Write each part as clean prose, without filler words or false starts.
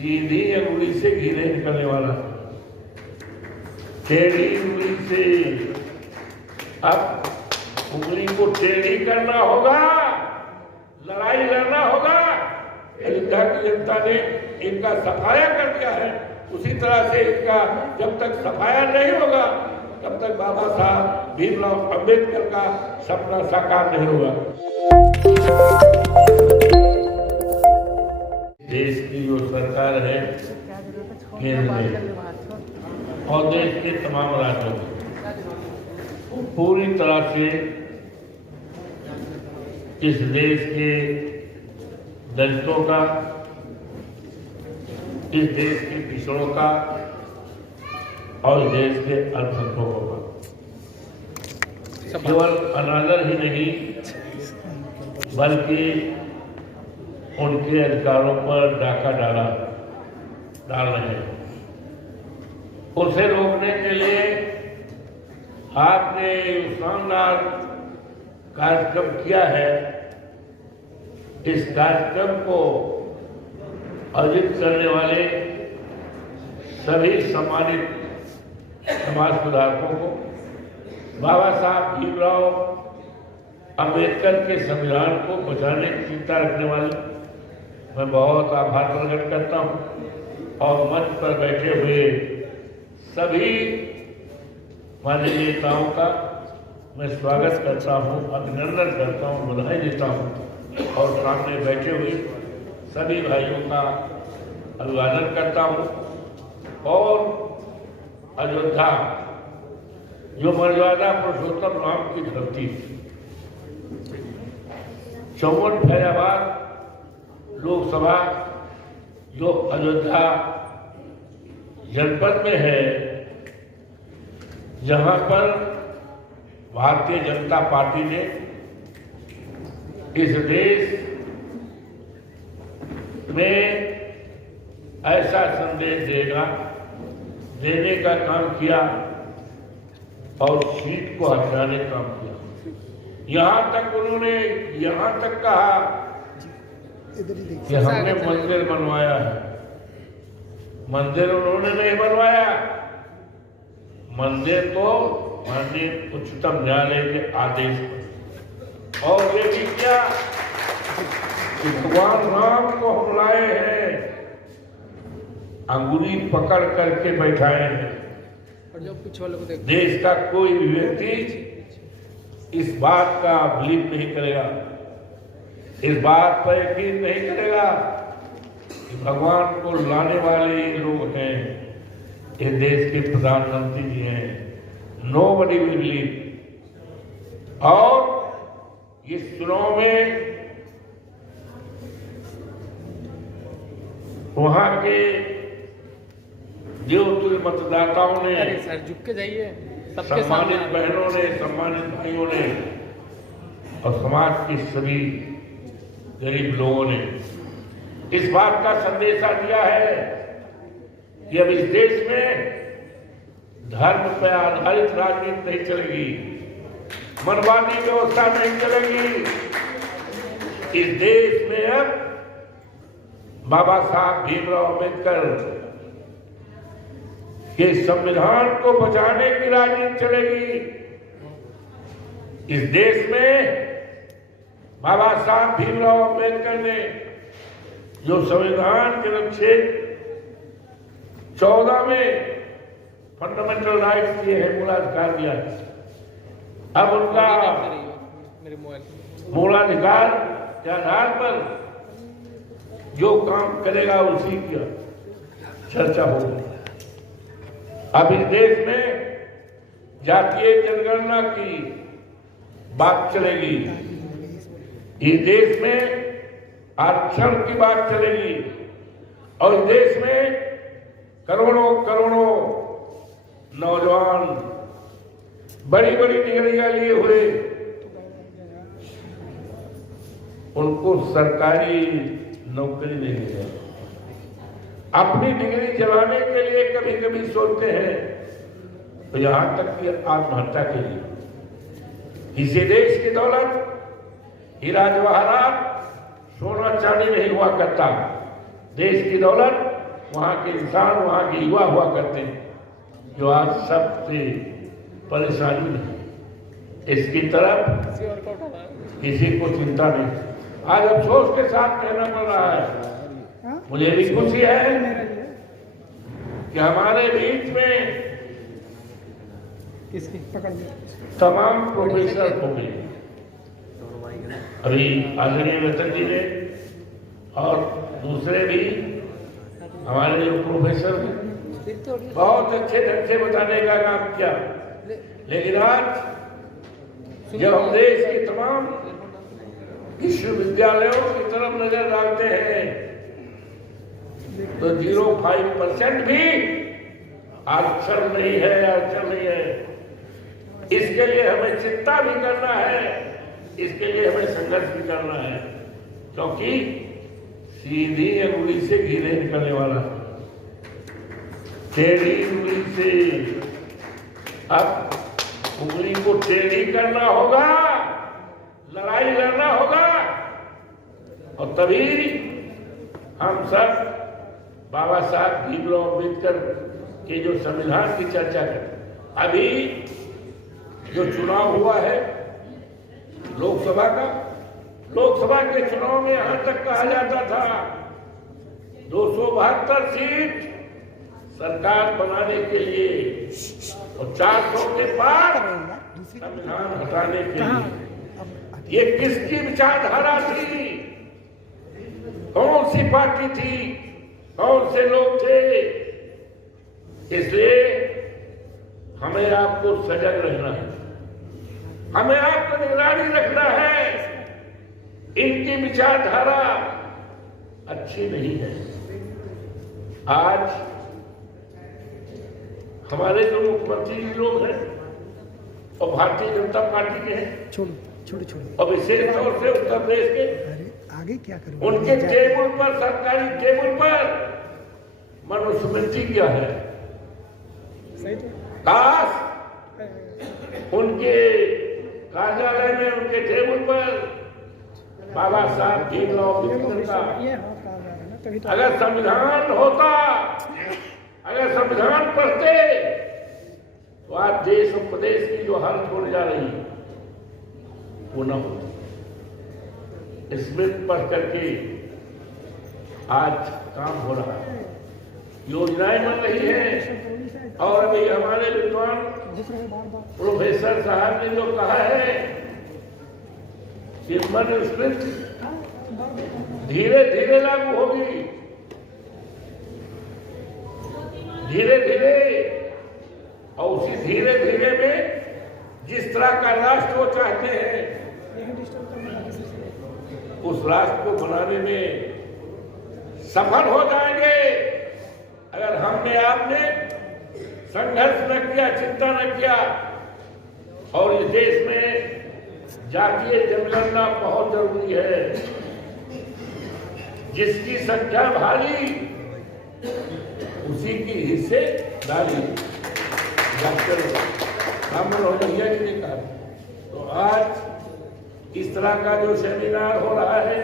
सीधी अंगुली से घी नहीं निकलने वाला, टेढ़ी उंगली से। अब उंगली को टेढ़ी करना होगा, लड़ाई लड़ना होगा। अयोध्या की जनता ने इनका सफाया कर दिया है, उसी तरह से इनका जब तक सफाया नहीं होगा तब तक बाबा साहब भीमराव अंबेडकर का सपना साकार नहीं होगा। देश की जो सरकार है केंद्र में और देश के तमाम राज्यों में पूरी तरह से इस देश के दलितों का, इस देश के पिछड़ों का और इस देश के अल्पसंख्यकों का केवल अनादर ही नहीं बल्कि उनके अधिकारों पर डाका डाल रहे हैं। उसे रोकने के लिए आपने शानदार कार्यक्रम किया है। इस कार्यक्रम को आयोजित करने वाले सभी सम्मानित समाज सुधारकों को, बाबा साहब भीमराव अंबेडकर के संविधान को बचाने की चिंता रखने वाले मैं बहुत आभार प्रकट करता हूं। और मंच पर बैठे हुए सभी माननीय नेताओं का मैं स्वागत करता हूं, अभिनंदन करता हूं, बधाई देता हूं और सामने बैठे हुए सभी भाइयों का अभिवादन करता हूं। और अयोध्या जो मर्यादा पुरुषोत्तम राम की धरती, 54 फैजाबाद लोकसभा जो अयोध्या जनपद में है, जहां पर भारतीय जनता पार्टी ने इस देश में ऐसा संदेश देने का काम किया और सीट को हटाने का काम किया। यहां तक उन्होंने यहां तक कहा कि हमने मंदिर बनवाया है। मंदिर उन्होंने नहीं बनवाया, मंदिर तो माननीय उच्चतम न्यायालय के आदेश पर। और ये भी क्या कि भगवान राम को हम लाए हैं, अंगुली पकड़ करके बैठाए हैं। और जो कुछ वालों को देश का कोई व्यक्ति इस बात का बिलीव नहीं करेगा, इस बात पर यकीन नहीं करेगा कि भगवान को लाने वाले लोग हैं, इस देश के प्रधानमंत्री जी हैं। Nobody will believe. और इस चुनाव में वहां के देवतुल्य मतदाताओं ने, अरे सर झुक के जाइए, सम्मानित बहनों ने, सम्मानित भाइयों ने और समाज के सभी गरीब लोगों ने इस बात का संदेशा दिया है कि अब इस देश में धर्म पर आधारित राजनीति नहीं चलेगी, मनवादी व्यवस्था नहीं चलेगी। इस देश में अब बाबा साहब भीमराव अंबेडकर के संविधान को बचाने की राजनीति चलेगी। इस देश में बाबा साहब भीमराव अंबेडकर ने जो संविधान के अनुच्छेद 14 में फंडामेंटल राइट्स दिए हैं, मूलाधिकार दिया है, अब उनका मूलाधिकार के आधार पर जो काम करेगा उसी की चर्चा होगी। अब इस देश में जातीय जनगणना की बात चलेगी, इस देश में आरक्षण की बात चलेगी और इस देश में करोड़ों करोड़ों नौजवान बड़ी बड़ी डिग्रियां लिए हुए, उनको सरकारी नौकरी नहीं है। अपनी डिग्री जलाने के लिए कभी कभी सोचते हैं, तो यहां तक कि आत्महत्या के लिए। इसी देश की दौलत हीरा जवाहरात सोना चांदी नहीं हुआ करता, देश की दौलत वहाँ के इंसान, वहाँ के युवा हुआ करते हैं, जो आज सबसे परेशानी है। इसकी तरफ किसी को चिंता नहीं। आज अफसोस के साथ कहना पड़ रहा है, मुझे भी खुशी है कि हमारे बीच में तमाम प्रोफेसर हो गए। अभी आदरणीय रतन जी ने और दूसरे भी हमारे जो प्रोफेसर बहुत अच्छे ढंग से बताने का काम किया। लेकिन आज जब हम देश के तमाम विश्वविद्यालयों की तरफ नजर डालते हैं तो 0.5% भी आरक्षण नहीं है, आरक्षण नहीं है। इसके लिए हमें चिंता भी करना है, इसके लिए हमें संघर्ष भी करना है, क्योंकि सीधी अंगुली से घी नहीं निकलने वाला, टेढ़ी उंगली से। अब उंगली को टेढ़ी करना होगा, लड़ाई लड़ना होगा, और तभी हम सब बाबा साहब भीमराव अम्बेडकर के जो संविधान की चर्चा करें। अभी जो चुनाव हुआ है लोकसभा का, लोकसभा के चुनाव में यहां तक कहा जाता था 272 सीट सरकार बनाने के लिए और 400 के पार संविधान हटाने के लिए। ये किसकी विचारधारा थी? कौन सी पार्टी थी? कौन से लोग थे? इसलिए हमें आपको सजग रहना है, हमें आपको निगरानी रखना है। इनकी विचारधारा अच्छी नहीं है। आज हमारे जो मुख्यमंत्री लोग हैं और भारतीय जनता पार्टी के हैं, और विशेष तौर से उत्तर प्रदेश के, आगे क्या करूं? उनके टेबल पर, सरकारी टेबल पर मनुस्मृति क्या है? काश उनके कार्यालय में, उनके टेबल पर बाबा साहब भीमराव अम्बेडकर का अगर संविधान होता, अगर संविधान पढ़ते तो आज देश और प्रदेश की जो हालत होने जा रही है वो न होती। स्मृति पढ़ करके आज काम हो रहा है, योजनाएं बन रही हैं। और अभी हमारे विद्वान प्रोफेसर साहब ने जो कहा है कि मनुस्मृति धीरे धीरे लागू होगी, धीरे धीरे, और उसी धीरे धीरे में जिस तरह का राष्ट्र वो चाहते हैं उस राष्ट्र को बनाने में सफल हो जाएंगे अगर हमने आपने संघर्ष न किया, चिंता न किया। और इस देश में जातीय जनगणना बहुत जरूरी है। जिसकी संख्या भारी उसी की हिस्सेदारी, डॉक्टर राम मनोहर लोहिया जी ने कहा। तो आज इस तरह का जो सेमिनार हो रहा है,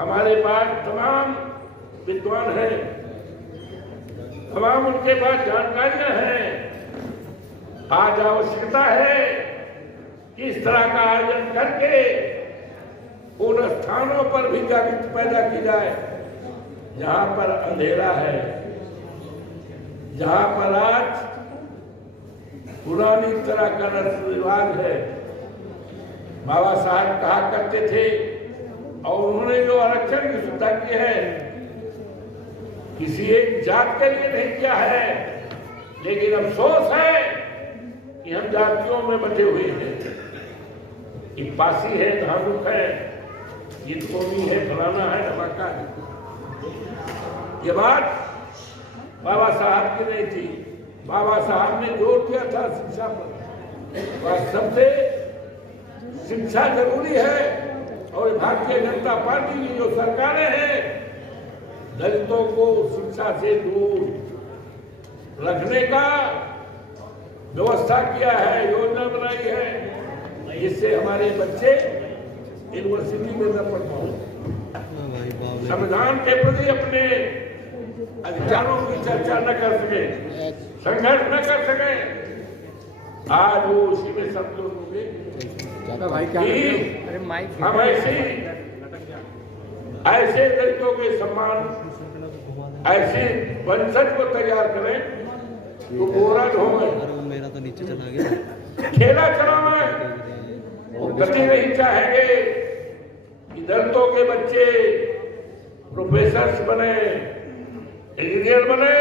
हमारे पास तमाम विद्वान हैं, तमाम उनके पास जानकारियां हैं। आज आवश्यकता है कि इस तरह का आयोजन करके उन स्थानों पर भी जागृति पैदा की जाए जहां पर अंधेरा है, जहां पर आज पुरानी तरह का रस्म रिवाज है। बाबा साहब कहा करते थे, और उन्होंने जो आरक्षण की सुविधा की है किसी एक जात के लिए नहीं किया है, लेकिन अफसोस है कि हम जातियों में बटे हुए हैं। ये पासी है, धानुक है, ये कौमी है, फलाना है, धमाका है। ये बात बाबा साहब की नहीं थी। बाबा साहब ने जोर दिया था शिक्षा पर। वास्तव से शिक्षा जरूरी है, और भारतीय जनता पार्टी की जो सरकारें हैं दलितों को शिक्षा से दूर रखने का व्यवस्था किया है, योजना बनाई है, इससे हमारे बच्चे यूनिवर्सिटी में न पढ़ पाए, संविधान के प्रति अपने अधिकारों की चर्चा न कर सके, संघर्ष न कर सके, आज वो उसी में संतुष्ट होंगे कि हम ऐसे दलितों के सम्मान, ऐसे वंशज को तैयार करें तो गोरा हो गए। मेरा तो नीचे चला गया, खेला चलाना है, वो कभी नहीं चाहेंगे कि दलितों के बच्चे प्रोफेसर बने, इंजीनियर बने,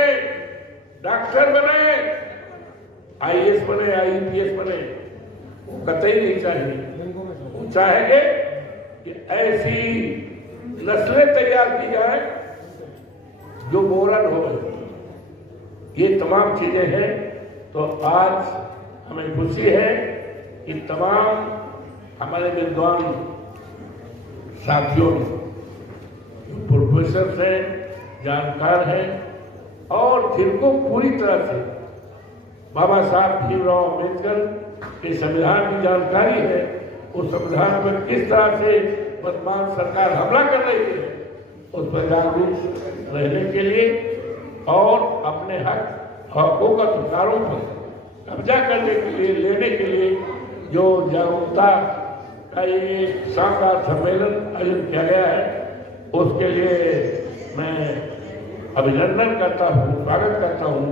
डॉक्टर बने, आईएएस बने, आईपीएस बने, वो कतई नहीं चाहिए। वो चाहेंगे कि ऐसी नस्लें तैयार की जाए जो बोरन हो। ये तमाम चीजें हैं। तो आज हमें खुशी है कि तमाम हमारे विद्वान साथियों, प्रोफेसर हैं, जानकार हैं और जिनको पूरी तरह से बाबा साहब भीमराव अम्बेडकर के संविधान की जानकारी है, उस संविधान पर किस तरह से वर्तमान सरकार हमला कर रही है, उस पर जागरूक रहने के लिए और अपने हकों का अधिकारों पर कब्जा करने के लिए, लेने के लिए जो जागरूकता का ये शानदार सम्मेलन आयोजित किया गया है, उसके लिए मैं अभिनंदन करता हूँ, स्वागत करता हूँ।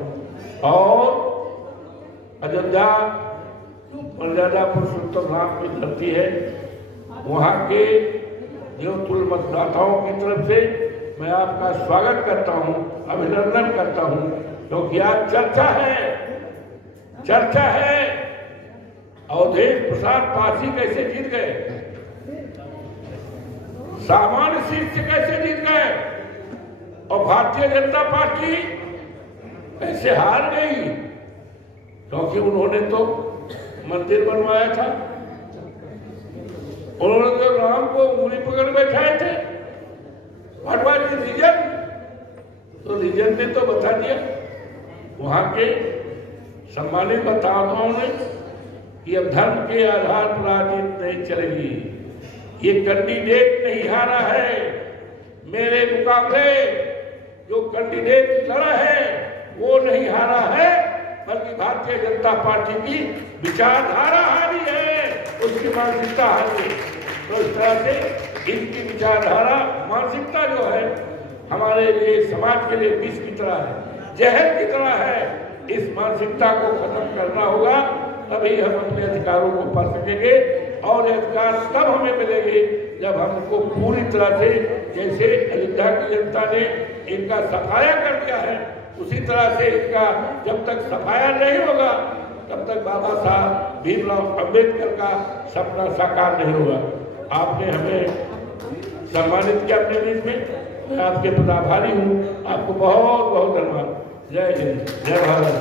और अयोध्या मर्यादा पुरुषोत्तम राम की धरती है, वहाँ के देवतुल्य मतदाताओं की तरफ से मैं आपका स्वागत करता हूँ, अभिनंदन करता हूँ, क्योंकि आज चर्चा है अवधेश प्रसाद पासी कैसे जीत गए, सामान्य सीट से कैसे जीत गए और भारतीय जनता पार्टी कैसे हार गई, क्योंकि उन्होंने तो मंदिर बनवाया था, उन्होंने तो राम को उंगली पकड़ बैठाए थे। What was the reason? तो रीजन ने तो बता दिया वहां के सम्मानित बताओं ने कि अब धर्म के आधार पर राजनीति नहीं चलेगी। ये कैंडिडेट नहीं हारा है, मेरे मुकाबले जो कैंडिडेट लड़ा है वो नहीं हारा है, बल्कि भारतीय जनता पार्टी की विचारधारा हारी है, उसकी मानसिकता हारी है। तो इस तरह से इनकी विचारधारा, मानसिकता जो है हमारे लिए, समाज के लिए विष की तरह है, जहर की तरह है। इस मानसिकता को खत्म करना होगा, तभी हम अपने अधिकारों को पा सकेंगे। और ये अधिकार तब हमें मिलेंगे जब हमको पूरी तरह से, जैसे अयोध्या की जनता ने इनका सफाया कर दिया है, उसी तरह से इनका जब तक सफाया नहीं होगा तब तक बाबा साहब भीमराव अम्बेडकर का सपना साकार नहीं होगा। आपने हमें सम्मानित किया अपने बीच में, मैं आपके प्रति आभारी हूँ। आपको बहुत बहुत धन्यवाद। जय हिंद, जय भारत।